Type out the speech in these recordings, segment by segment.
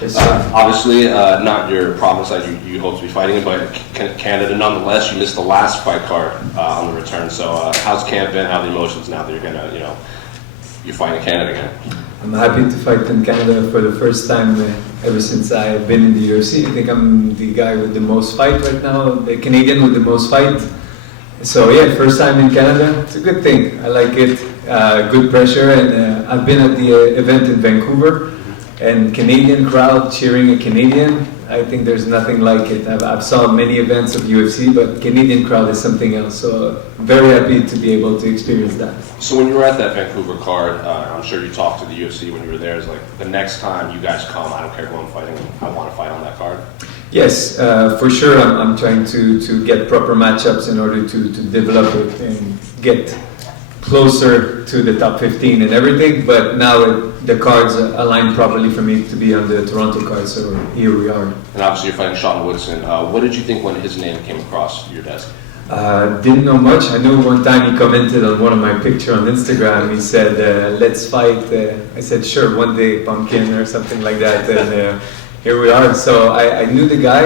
Yes, sir. Obviously, not your province that you hope to be fighting in, but Canada nonetheless. You missed the last fight card on the return. So how's camp been? How are the emotions now that you're gonna, you're fighting in Canada again? I'm happy to fight in Canada for the first time ever since I've been in the UFC. I think I'm the guy with the most fight right now, the Canadian with the most fight. So yeah, first time in Canada. It's a good thing. I like it. Good pressure, and I've been at the event in Vancouver, and Canadian crowd cheering a Canadian. I think there's nothing like it. I've saw many events of UFC, but Canadian crowd is something else. So very happy to be able to experience that. So when you were at that Vancouver card, I'm sure you talked to the UFC when you were there. It's like, the next time you guys come, I don't care who I'm fighting, I want to fight on that card. Yes, for sure. I'm trying to get proper matchups in order to develop it and get closer to the top 15 and everything, but now the cards align properly for me to be on the Toronto card, so here we are. And obviously you're fighting Sean Woodson. What did you think when his name came across your desk? Didn't know much. I know one time he commented on one of my pictures on Instagram. He said, let's fight. I said, sure, one day, pumpkin or something like that. And here we are. So I knew the guy.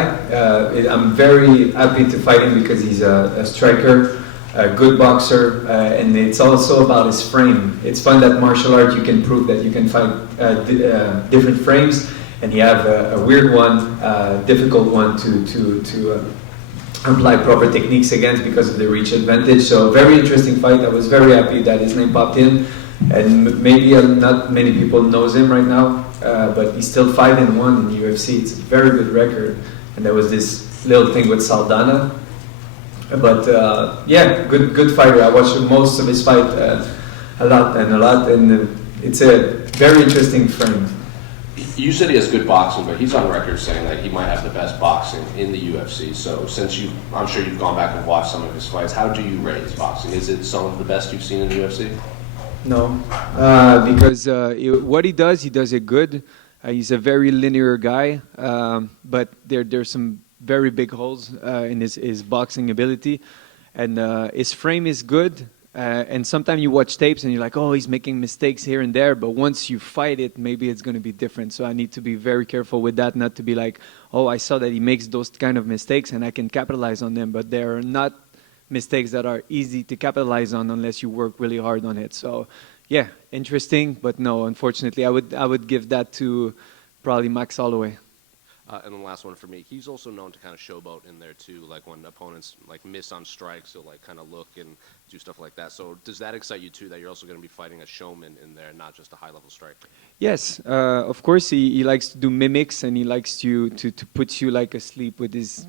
I'm very happy to fight him because he's a striker, a good boxer, and it's also about his frame. It's fun that martial art, you can prove that you can fight different frames, and you have a weird one, difficult one to apply proper techniques against because of the reach advantage. So very interesting fight. I was very happy that his name popped in, and maybe not many people knows him right now, but he's still 5-1 in UFC. It's a very good record, and there was this little thing with Saldana. But yeah, good fighter. I watched most of his fight a lot, and it's a very interesting frame. You said he has good boxing, but he's on record saying that he might have the best boxing in the UFC. So since I'm sure you've gone back and watched some of his fights, how do you rate his boxing? Is it some of the best you've seen in the UFC? No, because what he does it good. He's a very linear guy, but there's some very big holes in his boxing ability, and his frame is good, and sometimes you watch tapes and you're like, oh, he's making mistakes here and there, but once you fight it, maybe it's going to be different. So I need to be very careful with that, not to be like, oh, I saw that he makes those kind of mistakes and I can capitalize on them, but they're not mistakes that are easy to capitalize on unless you work really hard on it. So yeah, interesting, but no, unfortunately I would give that to probably Max Holloway. And the last one for me, he's also known to kind of showboat in there too, like when opponents like miss on strikes, he'll like kind of look and do stuff like that. So does that excite you too, that you're also going to be fighting a showman in there, not just a high-level striker? Yes, of course he likes to do mimics, and he likes to put you like asleep with his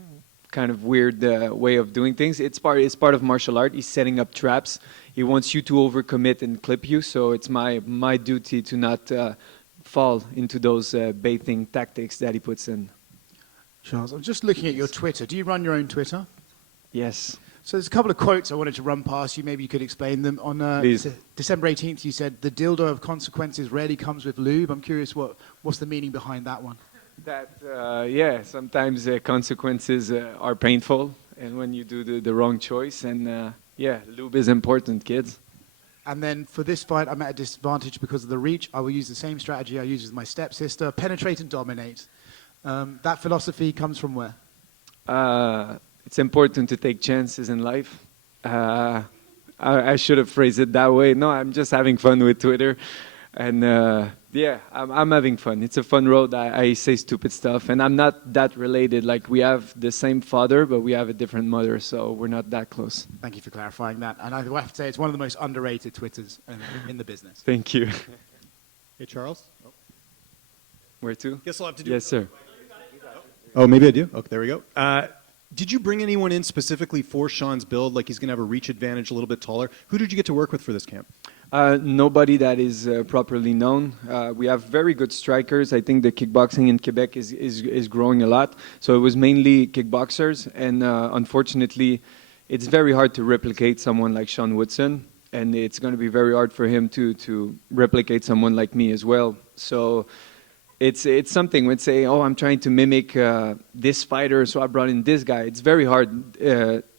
kind of weird way of doing things. It's part of martial art. He's setting up traps. He wants you to overcommit and clip you, so it's my duty to not fall into those baiting tactics that he puts in. Charles, I'm just looking at your Twitter. Do you run your own Twitter? Yes. So there's a couple of quotes I wanted to run past you. Maybe you could explain them. On December 18th, you said, "The dildo of consequences rarely comes with lube." I'm curious, what's the meaning behind that one? That, yeah, sometimes consequences are painful, and when you do the wrong choice, and yeah, lube is important, kids. And then for this fight, I'm at a disadvantage because of the reach. I will use the same strategy I use with my stepsister, penetrate and dominate. That philosophy comes from where? It's important to take chances in life. I should have phrased it that way. No, I'm just having fun with Twitter. And yeah, I'm having fun. It's a fun road. I say stupid stuff. And I'm not that related. Like, we have the same father, but we have a different mother. So we're not that close. Thank you for clarifying that. And I have to say, it's one of the most underrated Twitters in the business. Thank you. Hey, Charles? Where to? Guess I'll have to do. Yes, sir. Oh, maybe I do? Okay, there we go. Did you bring anyone in specifically for Sean's build? Like, he's going to have a reach advantage, a little bit taller. Who did you get to work with for this camp? Nobody that is properly known. We have very good strikers. I think the kickboxing in Quebec is growing a lot. So it was mainly kickboxers. And unfortunately, it's very hard to replicate someone like Sean Woodson. And it's going to be very hard for him to replicate someone like me as well. So it's something when say, oh, I'm trying to mimic this fighter, so I brought in this guy. It's very hard,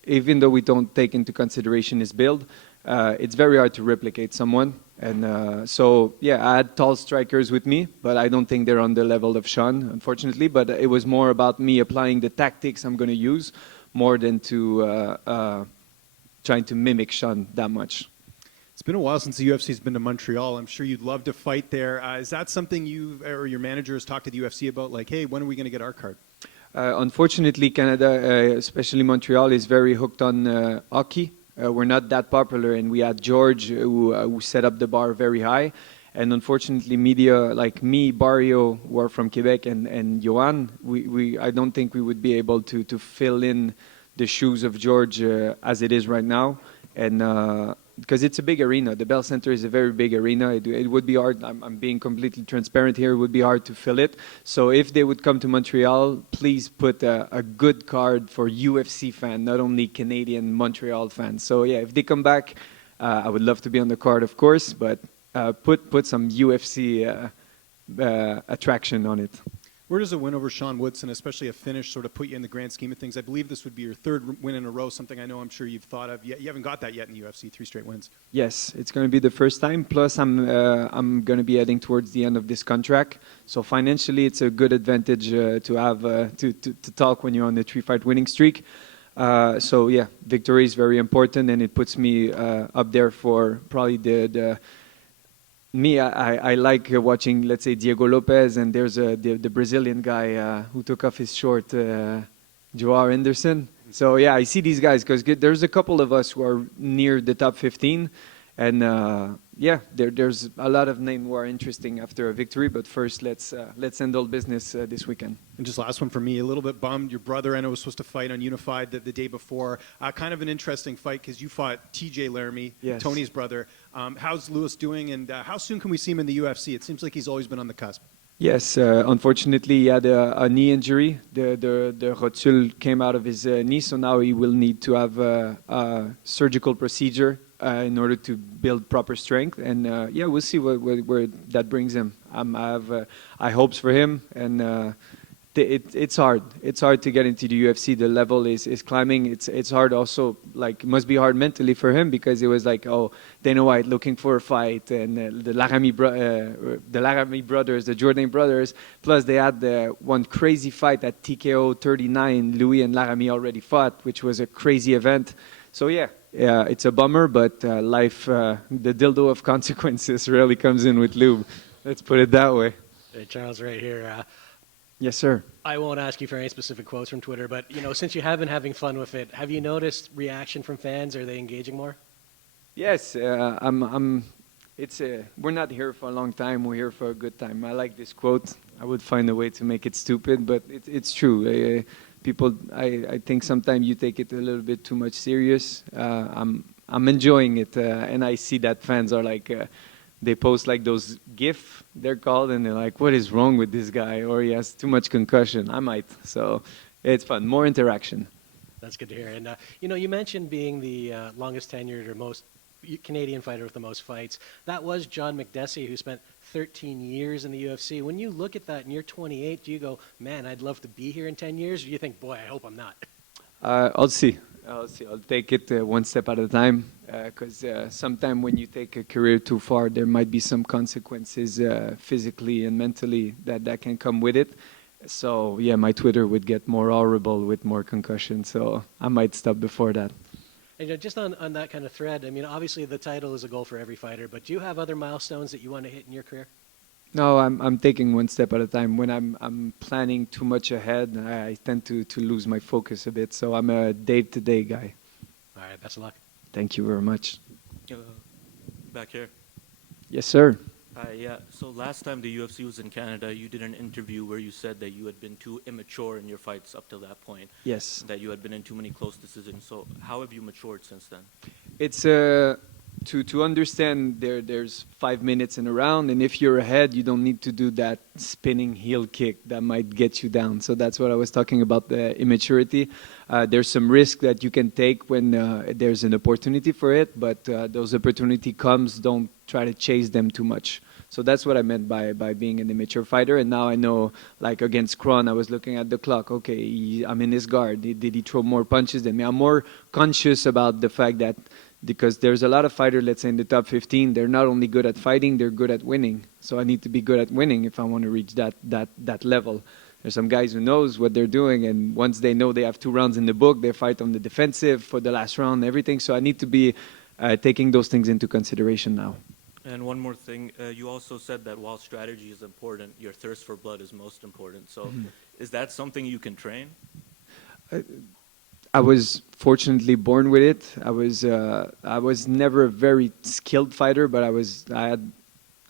even though we don't take into consideration his build. it's very hard to replicate someone. And so, yeah, I had tall strikers with me, but I don't think they're on the level of Sean, unfortunately. But it was more about me applying the tactics I'm going to use more than to trying to mimic Sean that much. It's been a while since the UFC's been to Montreal. I'm sure you'd love to fight there. Is that something you or your manager has talked to the UFC about? Like, hey, when are we going to get our card? Unfortunately, Canada, especially Montreal, is very hooked on hockey. We're not that popular, and we had George who set up the bar very high. And unfortunately, media like me, Barrio, who are from Quebec, and Johan, I don't think we would be able to fill in the shoes of George as it is right now. And because it's a big arena. The Bell Center is a very big arena. It would be hard. I'm being completely transparent here. It would be hard to fill it. So if they would come to Montreal, please put a good card for UFC fan, not only Canadian Montreal fans. So yeah, if they come back, I would love to be on the card, of course, but put some UFC attraction on it. Where does a win over Sean Woodson, especially a finish, sort of put you in the grand scheme of things? I believe this would be your third win in a row, something I know I'm sure you've thought of. You haven't got that yet in the UFC, 3 straight wins. Yes, it's going to be the first time. Plus, I'm going to be heading towards the end of this contract. So financially, it's a good advantage to have to talk when you're on the 3-fight winning streak. So yeah, victory is very important, and it puts me up there for probably the me, I like watching, let's say, Diego Lopez, and there's the Brazilian guy who took off his short, Joao Anderson. So, yeah, I see these guys because there's a couple of us who are near the top 15. And, yeah, there's a lot of names who are interesting after a victory. But first, let's handle business this weekend. And just last one for me, a little bit bummed. Your brother, I know, was supposed to fight on Unified the day before. Kind of an interesting fight because you fought TJ Laramie, yes, Tony's brother. How's Lewis doing, and how soon can we see him in the UFC? It seems like he's always been on the cusp. Yes, unfortunately, he had a knee injury. The rotule came out of his knee, so now he will need to have a surgical procedure in order to build proper strength. And yeah, we'll see where that brings him. I have high hopes for him, and it's hard. It's hard to get into the UFC. The level is climbing. It's hard also. Like, it must be hard mentally for him because it was like, oh, Dana White looking for a fight, and the Laramie brothers, the Jourdain brothers. Plus, they had one crazy fight at TKO 39. Louis and Laramie already fought, which was a crazy event. So yeah, it's a bummer, but life, the dildo of consequences, rarely comes in with lube. Let's put it that way. Hey, Charles, right here. Yes, sir. I won't ask you for any specific quotes from Twitter, but since you have been having fun with it, have you noticed reaction from fans? Are they engaging more? Yes, we're not here for a long time. We're here for a good time. I like this quote. I would find a way to make it stupid, but it's true. People, I think sometimes you take it a little bit too much serious. I'm enjoying it, and I see that fans are like. They post like those GIF, they're called, and they're like, what is wrong with this guy? Or he has too much concussion. I might. So it's fun. More interaction. That's good to hear. And, you mentioned being the longest tenured or most Canadian fighter with the most fights. That was John McDessie, who spent 13 years in the UFC. When you look at that and you're 28, do you go, man, I'd love to be here in 10 years? Or do you think, boy, I hope I'm not? I'll see. I'll take it one step at a time. Because sometimes when you take a career too far, there might be some consequences physically and mentally that can come with it. So yeah, my Twitter would get more horrible with more concussion. So I might stop before that. And just on that kind of thread, I mean, obviously the title is a goal for every fighter, but do you have other milestones that you want to hit in your career? No, I'm taking one step at a time. When I'm planning too much ahead, I tend to lose my focus a bit. So I'm a day-to-day guy. All right, best of luck. Thank you very much. Back here. Yes, sir. Yeah. So last time the UFC was in Canada, you did an interview where you said that you had been too immature in your fights up till that point. Yes. That you had been in too many close decisions. So how have you matured since then? It's to understand there's 5 minutes in a round, and if you're ahead, you don't need to do that spinning heel kick that might get you down. So that's what I was talking about, the immaturity. There's some risk that you can take when there's an opportunity for it, but those opportunity comes, don't try to chase them too much. So that's what I meant by being an immature fighter. And now I know, like against Kron, I was looking at the clock. Okay, I'm in his guard. Did he throw more punches than me? I'm more conscious about the fact that because there's a lot of fighters, let's say in the top 15, they're not only good at fighting, they're good at winning. So I need to be good at winning if I want to reach that level. There's some guys who knows what they're doing, and once they know they have 2 rounds in the book, they fight on the defensive for the last round, everything. So I need to be taking those things into consideration now. And one more thing, you also said that while strategy is important, your thirst for blood is most important. So is that something you can train? I was fortunately born with it. I was never a very skilled fighter, but I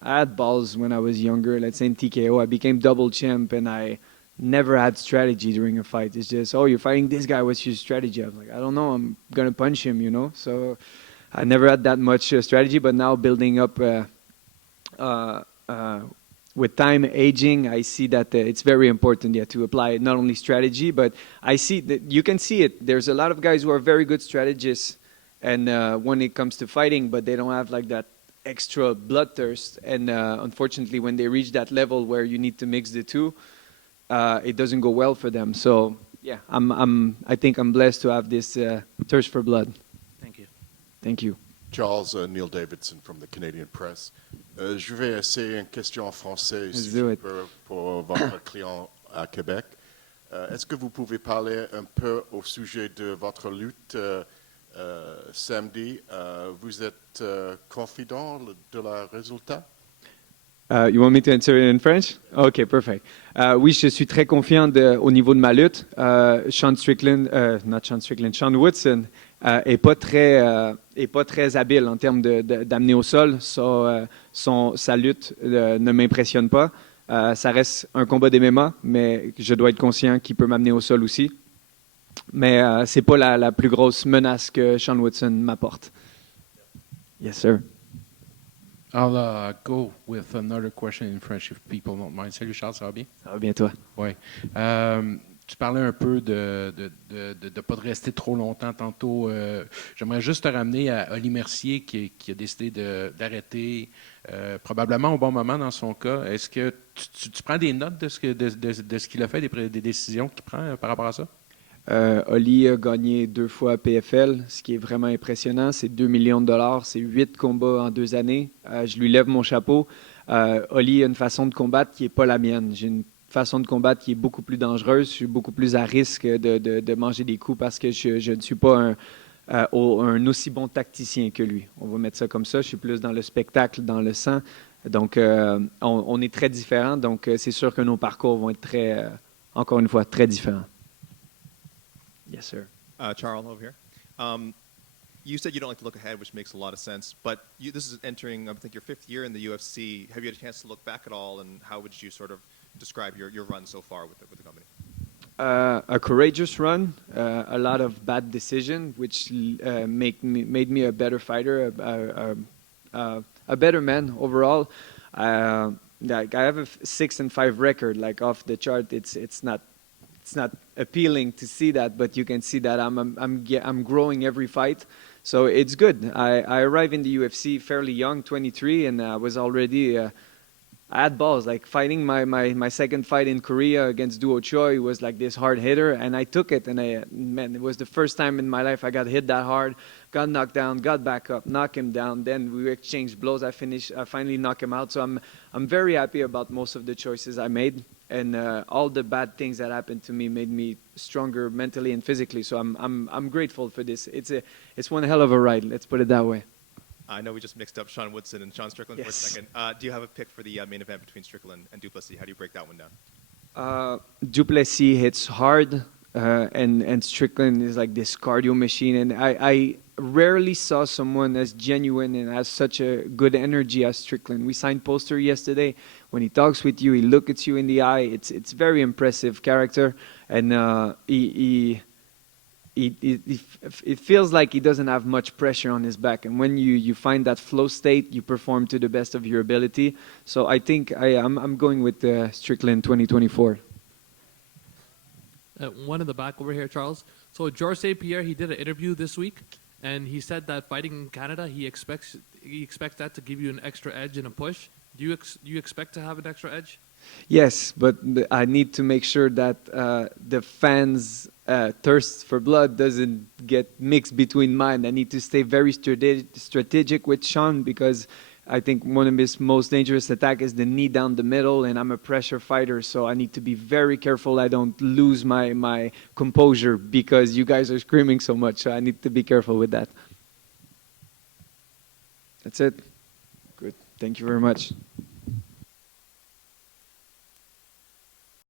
had balls when I was younger. Let's say in TKO, I became double champ, and I never had strategy during a fight. It's just, oh, you're fighting this guy, what's your strategy? I was like, I don't know, I'm going to punch him, you know? So I never had that much strategy, but now building up with time, aging, I see that it's very important to apply not only strategy, but I see that you can see it. There's a lot of guys who are very good strategists, and when it comes to fighting, but they don't have like that extra bloodthirst. And unfortunately, when they reach that level where you need to mix the two, it doesn't go well for them. So yeah, I think I'm blessed to have this thirst for blood. Thank you. Thank you. Charles, Neil Davidson from the Canadian Press. Je vais essayer une question en français Let's si do je it. peux, pour votre client à Québec. Est-ce que vous pouvez parler un peu au sujet de votre lutte samedi? Vous êtes confident de la résultat? You want me to answer it in French? Okay, perfect. Oui, je suis très confiant au niveau de ma lutte. Sean Woodson est pas très habile en termes d'amener au sol. Sa lutte ne m'impressionne pas. Ça reste un combat d'MMA, mais je dois être conscient qu'il peut m'amener au sol aussi. Mais c'est pas la plus grosse menace que Sean Woodson m'apporte. Yes, sir. I'll go with another question in French if people don't mind. Salut Charles, ça va bien? Ça va bien, toi? Oui. Tu parlais un peu de pas de rester trop longtemps tantôt. J'aimerais juste te ramener à Oli Mercier qui a décidé d'arrêter probablement au bon moment dans son cas. Est-ce que tu prends des notes de ce qu'il a fait, des décisions qu'il prend par rapport à ça? Oli a gagné 2 fois PFL, ce qui est vraiment impressionnant. C'est 2 millions de dollars, c'est 8 combats en 2 années. Je lui lève mon chapeau. Oli a une façon de combattre qui n'est pas la mienne. J'ai une façon de combattre qui est beaucoup plus dangereuse. Je suis beaucoup plus à risque de manger des coups parce que je ne suis pas un aussi bon tacticien que lui. On va mettre ça comme ça. Je suis plus dans le spectacle, dans le sang. Donc, on est très différents. Donc, c'est sûr que nos parcours vont être encore une fois, très différents. Yes, sir. Charles, over here. You said you don't like to look ahead, which makes a lot of sense. But this is entering, I think, your 5th year in the UFC. Have you had a chance to look back at all, and how would you sort of describe your run so far with the company? A courageous run, a lot of bad decisions, which made me a better fighter, a better man overall. Like I have a 6-5 record, like off the chart. It's not appealing to see that, but you can see that I'm growing every fight, so it's good. I arrived in the UFC fairly young, 23, and I was already I had balls. Like fighting my second fight in Korea against Duo Choi was like this hard hitter, and I took it. And it was the first time in my life I got hit that hard, got knocked down, got back up, knocked him down. Then we exchanged blows. I finally knocked him out. So I'm very happy about most of the choices I made, and all the bad things that happened to me made me stronger mentally and physically. So I'm grateful for this. It's one hell of a ride. Let's put it that way. I know we just mixed up Sean Woodson and Sean Strickland for a second. Do you have a pick for the main event between Strickland and Duplessis? How do you break that one down? Duplessis hits hard, and Strickland is like this cardio machine. And I rarely saw someone as genuine and has such a good energy as Strickland. We signed poster yesterday. When he talks with you, he looks at you in the eye. It's very impressive character, and it feels like he doesn't have much pressure on his back. And when you find that flow state, you perform to the best of your ability. So I think I'm going with Strickland 2024. One in the back over here, Charles. So Georges St. Pierre, he did an interview this week, and he said that fighting in Canada, he expects that to give you an extra edge and a push. Do you expect to have an extra edge? Yes, but I need to make sure that the fans' thirst for blood doesn't get mixed between mine. I need to stay very strategic with Sean because I think one of his most dangerous attacks is the knee down the middle, and I'm a pressure fighter, so I need to be very careful I don't lose my composure because you guys are screaming so much, so I need to be careful with that. That's it. Good. Thank you very much.